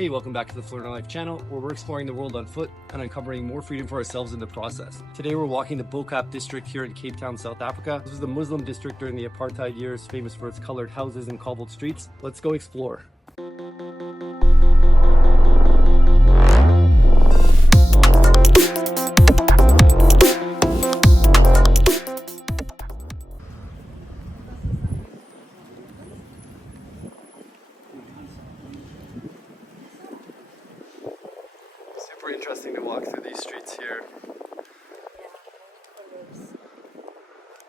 Hey, welcome back to the Florida Life channel, where we're exploring the world on foot and uncovering more freedom for ourselves in the process. Today we're walking the Bo-Kaap district here in Cape Town, South Africa. This was the Muslim district during the apartheid years, famous for its colored houses and cobbled streets. Let's go explore. Super interesting to walk through these streets here.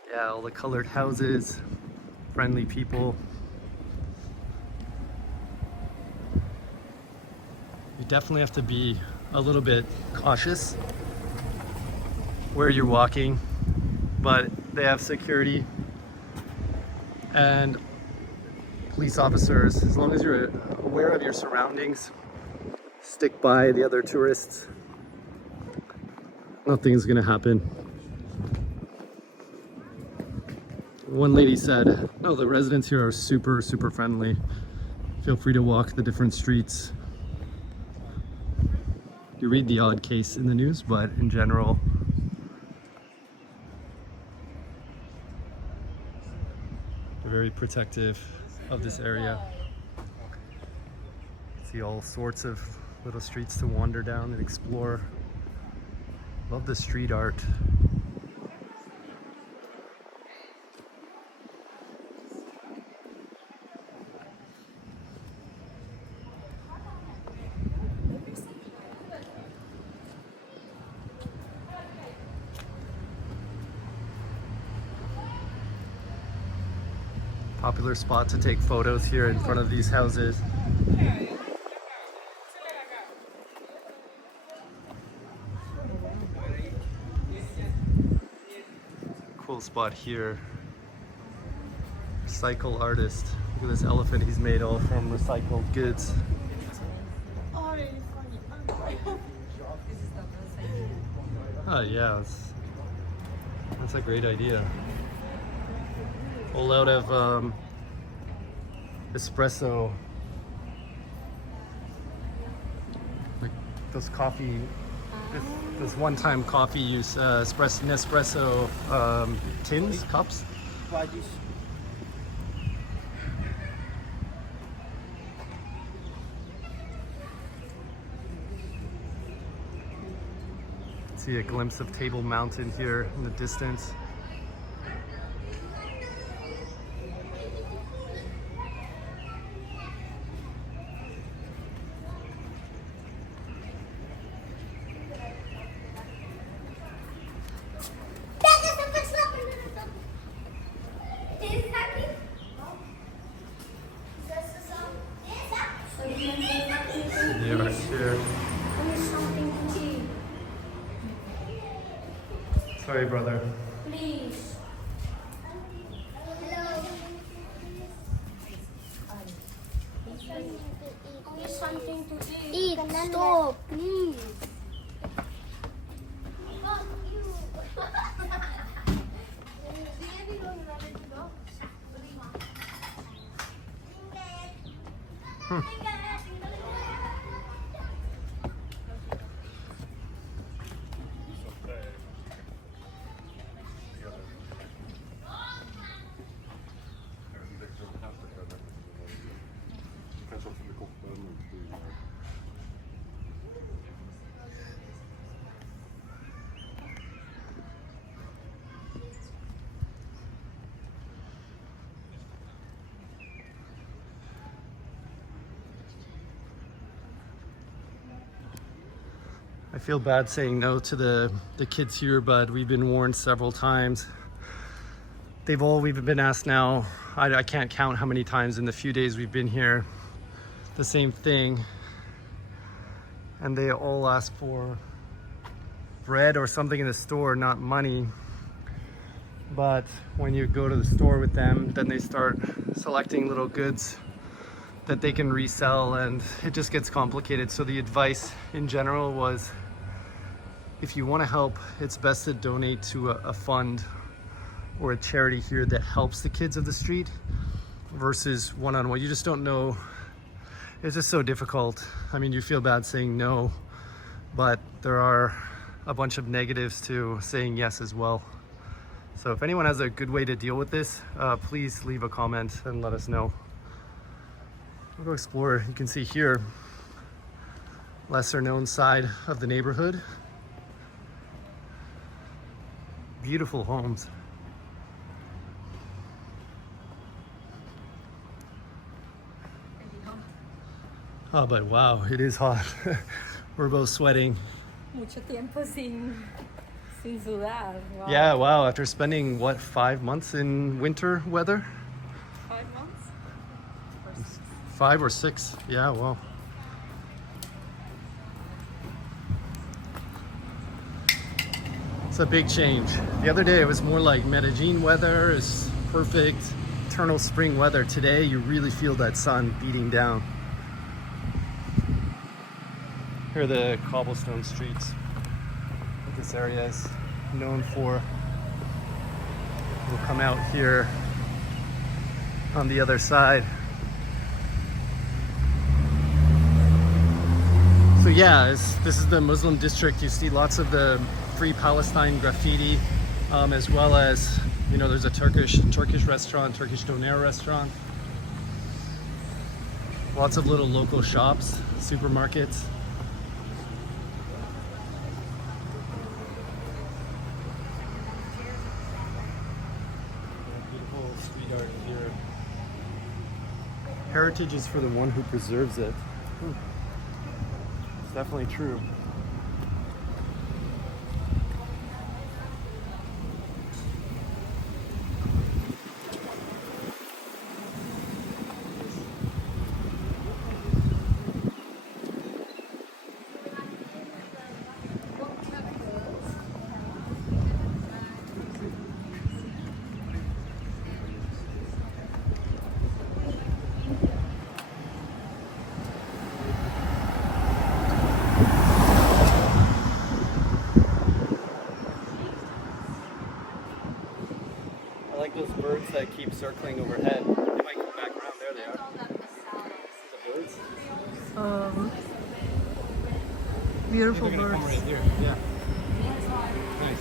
Yeah, all the colored houses, friendly people. You definitely have to be a little bit cautious where you're walking, but they have security and police officers. As long as you're aware of your surroundings, stick by the other tourists, nothing's gonna happen. One lady said, no, the residents here are super friendly. Feel free to walk the different streets. You read the odd case in the news, but in general, they're very protective of this area. See all sorts of little streets to wander down and explore. Love the street art. Popular spot to take photos here in front of these houses. Cool spot here. Recycle artist. Look at this elephant he's made all from recycled goods. Oh yeah, that's a great idea. All out of espresso, like those coffee, this one-time coffee use Nespresso tins, cups. See a glimpse of Table Mountain here in the distance. Yeah, right here. Sorry, brother. Please. Hello. Only something to eat. Stop, please. I feel bad saying no to the kids here, but we've been warned several times. We've been asked now, I can't count how many times in the few days we've been here, the same thing. And they all ask for bread or something in the store, not money. But when you go to the store with them, then they start selecting little goods that they can resell, and it just gets complicated. So the advice in general was, if you want to help, it's best to donate to a fund or a charity here that helps the kids of the street versus one-on-one. You just don't know It's just so difficult. I mean, you feel bad saying no, but there are a bunch of negatives to saying yes as well. So if anyone has a good way to deal with this, please leave a comment and let us know. We'll go explore. You can see here, lesser known side of the neighborhood. Beautiful homes. Oh, but wow, it is hot. We're both sweating. Mucho tiempo sin sudar. Wow. Yeah, wow, after spending, what, 5 months in winter weather? 5 months? 5 or 6, yeah, well. It's a big change. The other day it was more like Medellin weather, it's perfect, eternal spring weather. Today you really feel that sun beating down. Here are the cobblestone streets that this area is known for. We'll come out here on the other side. So yeah, this is the Muslim district. You see lots of the Free Palestine graffiti, as well as, you know, there's a Turkish restaurant, Turkish doner restaurant. Lots of little local shops, supermarkets. Beautiful street art here. Heritage is for the one who preserves it. It's definitely true. I like those birds that keep circling overhead. They might come back around. There they are. The birds? Beautiful They're gonna come birds. right here. Yeah. Nice.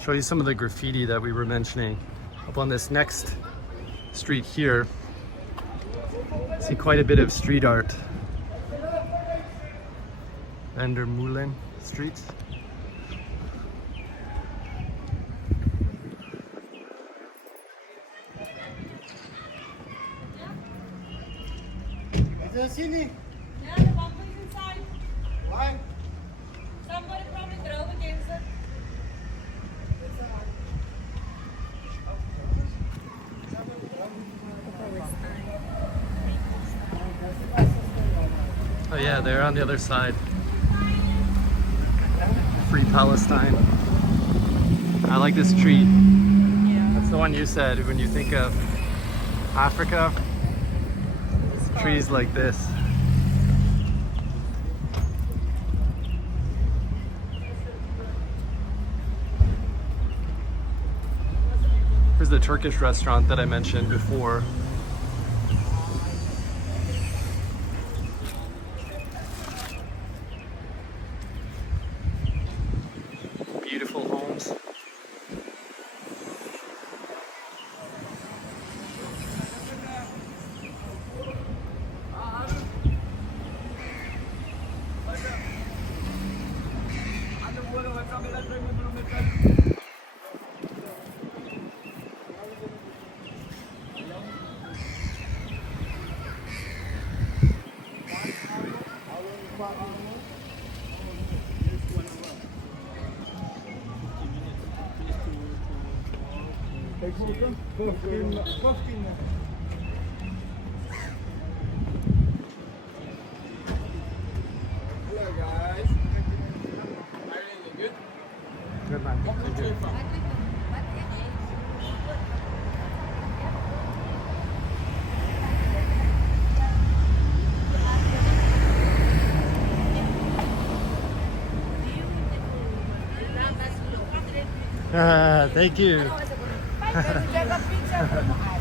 Show you some of the graffiti that we were mentioning up on this next street here. See quite a bit of street art. Vandermeulen Street. Cine? Yeah, the bumper is inside. Why? Somebody probably drove against it. Oh yeah, they're on the other side. Free Palestine. I like this tree. Yeah. That's the one you said when you think of Africa. Trees like this. Here's the Turkish restaurant that I mentioned before. Beautiful homes. Hello guys. Everything good? Good man. Thank you. Thank you. Take a picture.